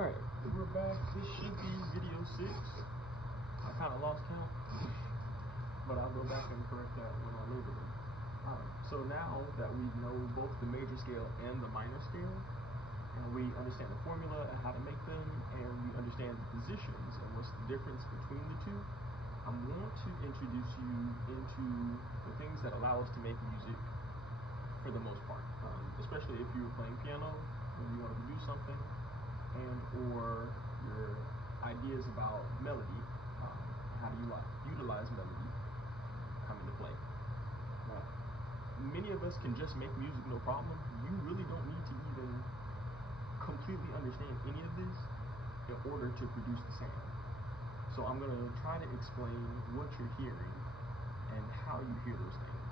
Alright, we're back. This should be video 6. I kind of lost count, but I'll go back and correct that when I label them. So now that we know both the major scale and the minor scale, and we understand the formula and how to make them, and we understand the positions and what's the difference between the two, I want to introduce you into the things that allow us to make music for the most part, especially if you're playing piano and you want to produce something, and or your ideas about melody, how do you utilize melody come into play. Many of us can just make music no problem. You really don't need to even completely understand any of this in order to produce the sound. So I'm going to try to explain what you're hearing and how you hear those things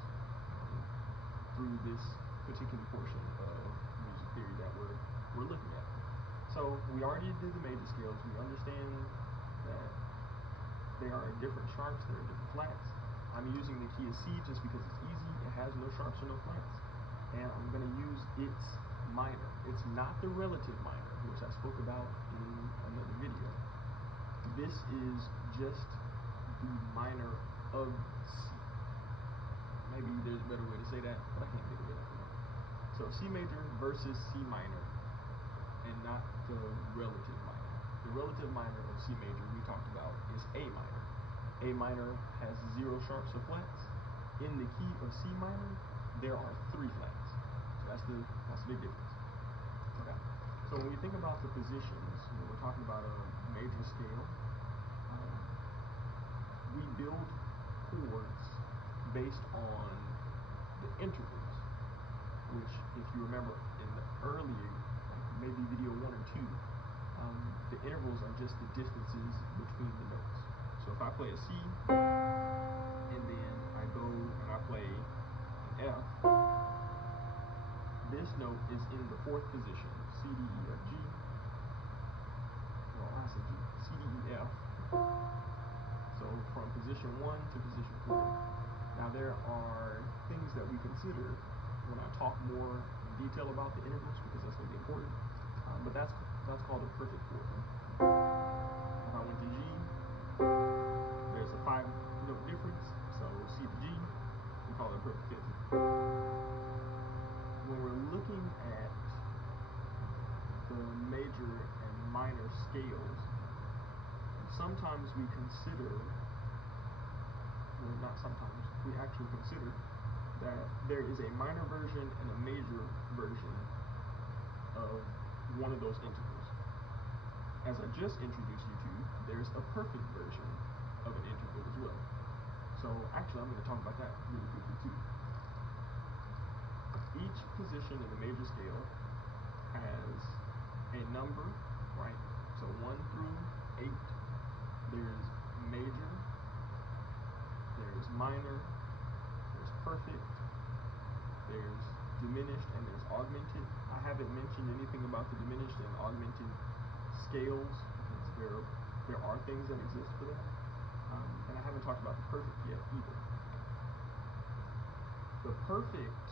through this particular portion of music theory that we're looking at. So we already did the major scales. We understand that there are different sharps, there are different flats. I'm using the key of C just because it's easy. It has no sharps or no flats. And I'm going to use its minor. It's not the relative minor, which I spoke about in another video. This is just the minor of C. Maybe there's a better way to say that, but I can't think of it at the moment. So C major versus C minor, and not the relative minor. The relative minor of C major we talked about is A minor. A minor has 0 sharps or flats. In the key of C minor, there are 3 flats. So that's the big difference. Okay. So when we think about the positions, when we're talking about a major scale, we build chords based on the intervals, which, if you remember in the earlier, maybe video 1 or 2, the intervals are just the distances between the notes. So if I play a C, and then I go and I play an F, this note is in the 4th position, C, D, E, F, G. Well, I said G, C, D, E, F. So from position 1 to position 4. Now there are things that we consider when I talk more in detail about the intervals, because that's going to be important. But that's called a perfect chord. If I went to G, there's a 5-note difference, so C to G, we call it a perfect fifth. When we're looking at the major and minor scales, sometimes we consider, well, not sometimes, we actually consider that there is a minor version and a major version of one of those intervals. As I just introduced you to, there's a perfect version of an interval as well. So actually I'm going to talk about that really quickly too. Each position of the major scale has a number, right? So 1 through 8, there's major, there's minor, there's perfect, there's diminished, and there's augmented. I haven't mentioned anything about the diminished and augmented scales because there are things that exist for that. And I haven't talked about the perfect yet either. The perfect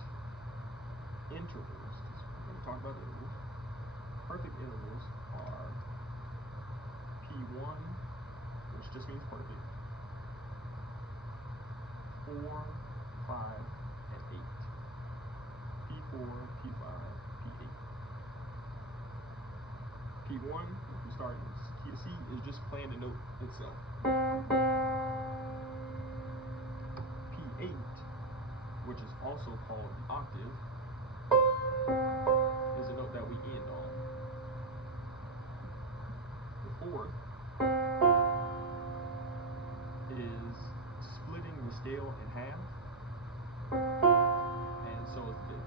intervals, we're going to talk about intervals. Perfect intervals are P1, which just means perfect, 4, 5, and 8. P4, P5, P8. P1, if you start in key of C, is just playing the note itself. P8, which is also called the octave, is a note that we end on. The 4th is splitting the scale in half, and so is the 5th.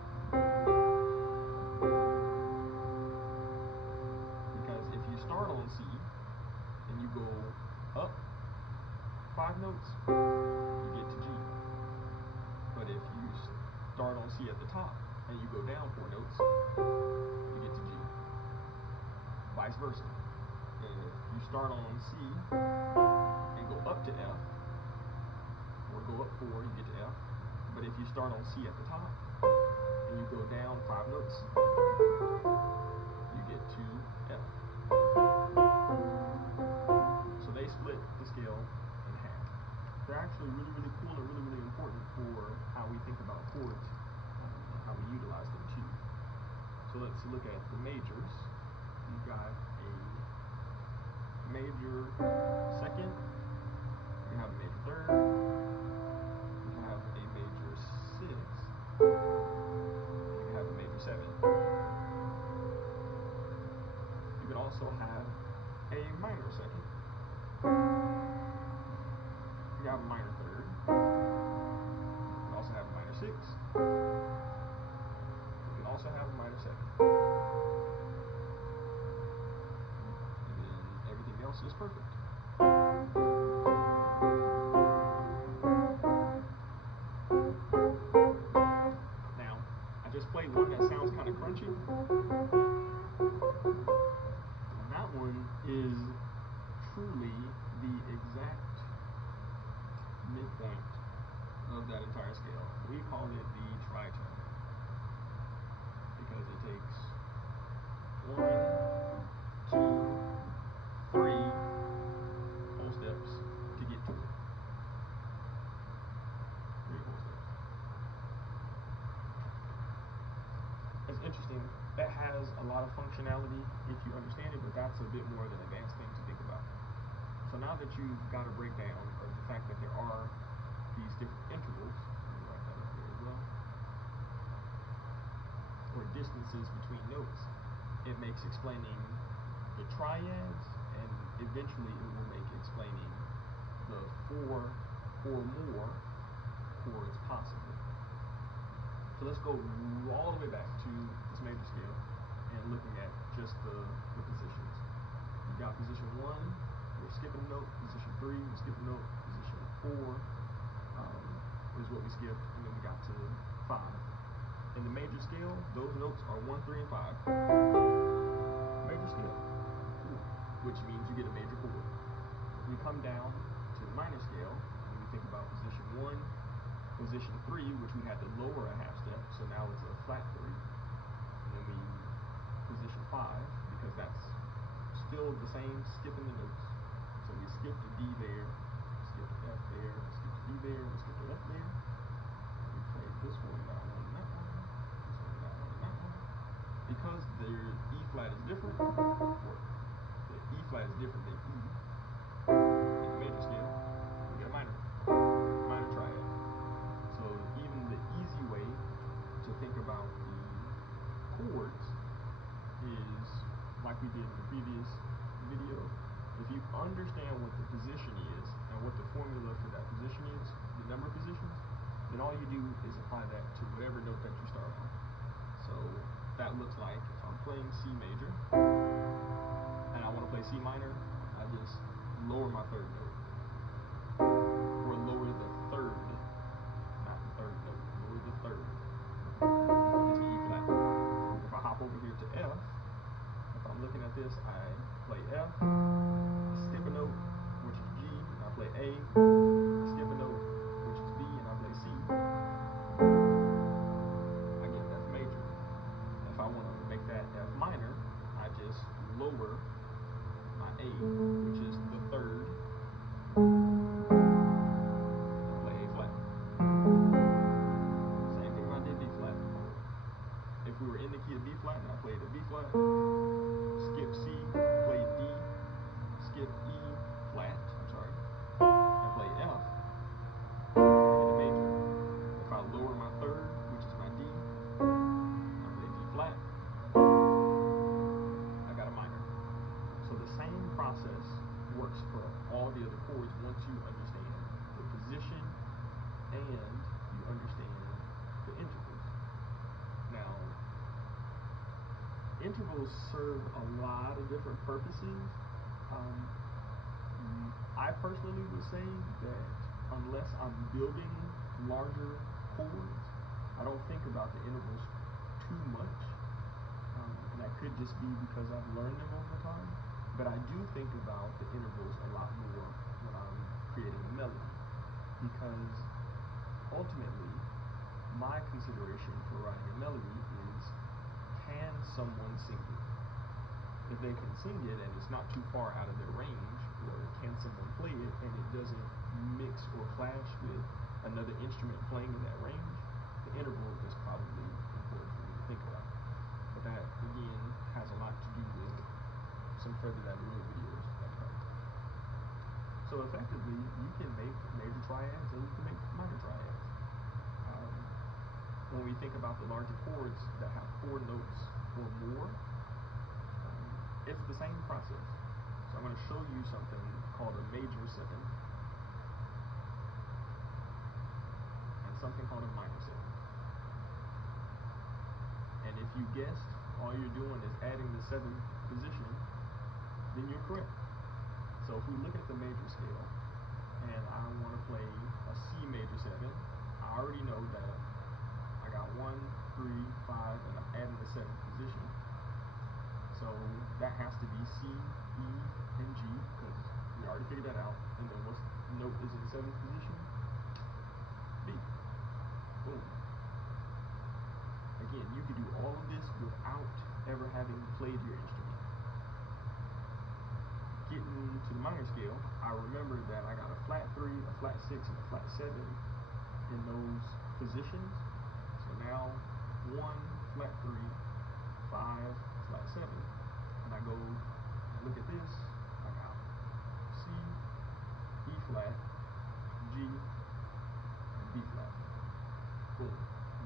Because if you start on C and you go up 5 notes, you get to G. But if you start on C at the top and you go down 4 notes, you get to G. Vice versa. If you start on C and go up to F, or go up 4, you get to F. But if you start on C at the top and you go down 5 notes, you get to F. at the majors, you've got a major second, you have a major third, you have a major sixth, and you have a major seventh. You can also have a minor second. You have a minor third. You can also have a minor sixth. You can also have a minor seventh. And then everything else is perfect. Now, I just played one that sounds kind of crunchy. That one is truly the exact midpoint of that entire scale. We call it the tritone because it takes 1, 2, 3 whole steps to get to it. 3 whole steps. It's interesting. That has a lot of functionality if you understand it, but that's a bit more of an advanced thing to think about. So now that you've got a breakdown of the fact that there are these different intervals, let me write that up here as well, or distances between notes, it makes explaining the triads, and eventually it will make explaining the 4 or more chords possible. So let's go all the way back to this major scale and looking at just the positions. You've got position 1, we're skipping a note. Position 3, we skip a note. Position 4 is what we skipped, and then we got to 5. In the major scale, those notes are 1, 3, and 5. Major scale, which means you get a major chord. If we come down to the minor scale, and we think about position 1, position 3, which we had to lower a half step, so now it's a flat 3. And then we position 5, because that's still the same skipping the notes. So we skip the D there, skip the F there, skip the D there, we skip the F there. We play this one, that one, and that one, this one, that one, and that one. Because their E flat is different, or the E flat is different than E in the major scale, we get a minor triad. So even the easy way to think about the chords is like we did in the previous video. If you understand what the position is and what the formula for that position is, the number of positions, then all you do is apply that to whatever note that you start on. So that looks like if I'm playing C major and I want to play C minor, I just lower my third note, or lower the third, not the third note, lower the third. It's E flat. If I hop over here to F, if I'm looking at this, I play F, skip a note, which is G, and I play A, skip a note, which is B, and I play C. I get F major. If I want to make that F minor, I just lower my A, which is the third, and play A flat. Same thing if I did D flat. If we were in the key of D flat and I played a B flat, skip C, play D, skip E flat, and play F, I get a major. If I lower my third, which is my D, I play D flat, I got a minor. So the same process works for all the other chords once you understand the position and you understand the intervals. Now, intervals serve a lot of different purposes. I personally would say that unless I'm building larger chords, I don't think about the intervals too much. And that could just be because I've learned them over time. But I do think about the intervals a lot more when I'm creating a melody, because ultimately my consideration for writing a melody is, can someone sing it? If they can sing it and it's not too far out of their range, or can someone play it and it doesn't mix or clash with another instrument playing in that range, the interval is probably important for me to think about. But that again, has a lot to do with some further down the road videos that come. So effectively, you can make major triads and you can make minor triads. When we think about the larger chords that have 4 notes or more, it's the same process. So I'm going to show you something called a major 7 and something called a minor 7. And if you guessed all you're doing is adding the 7th position, then you're correct. So if we look at the major scale and I want to play a C major 7, I already know that I got 1, 3, 5, and I'm adding the 7th position. So that has to be C, E, and G, because we already figured that out. And then what note is in the 7th position? B. Boom. Again, you can do all of this without ever having played your instrument. Getting to the minor scale, I remember that I got a flat 3, a flat 6, and a flat 7 in those positions. So now 1, flat 3, 5, flat 7, and I go look at this, I got C, E flat, G, and B flat. Boom,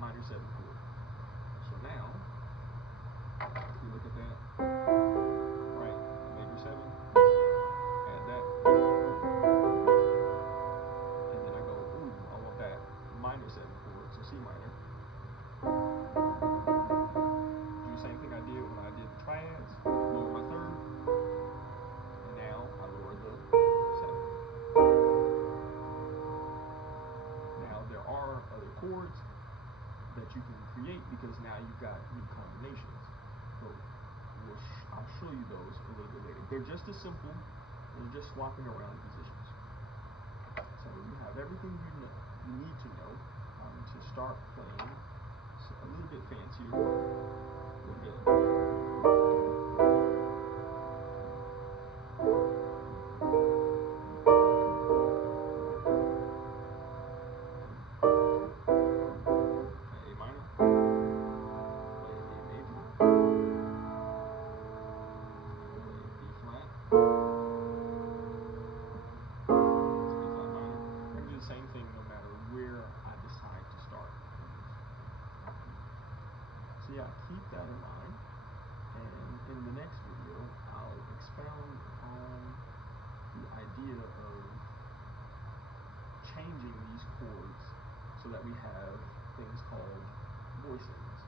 minor 7 chord. So now, if we look at that, right, major 7, add that, and then I go, ooh, I want that minor 7 chord, so C minor. Do the same thing I did when I did the triads, lower my 3rd, and now I lower the 7th. Now there are other chords that you can create because now you've got new combinations. So I'll show you those a little bit later. They're just as simple as just swapping around positions. So you have everything you need to know to start playing a little bit fancier, a little bit. Same thing no matter where I decide to start. So yeah, keep that in mind, and in the next video I'll expound on the idea of changing these chords so that we have things called voicings.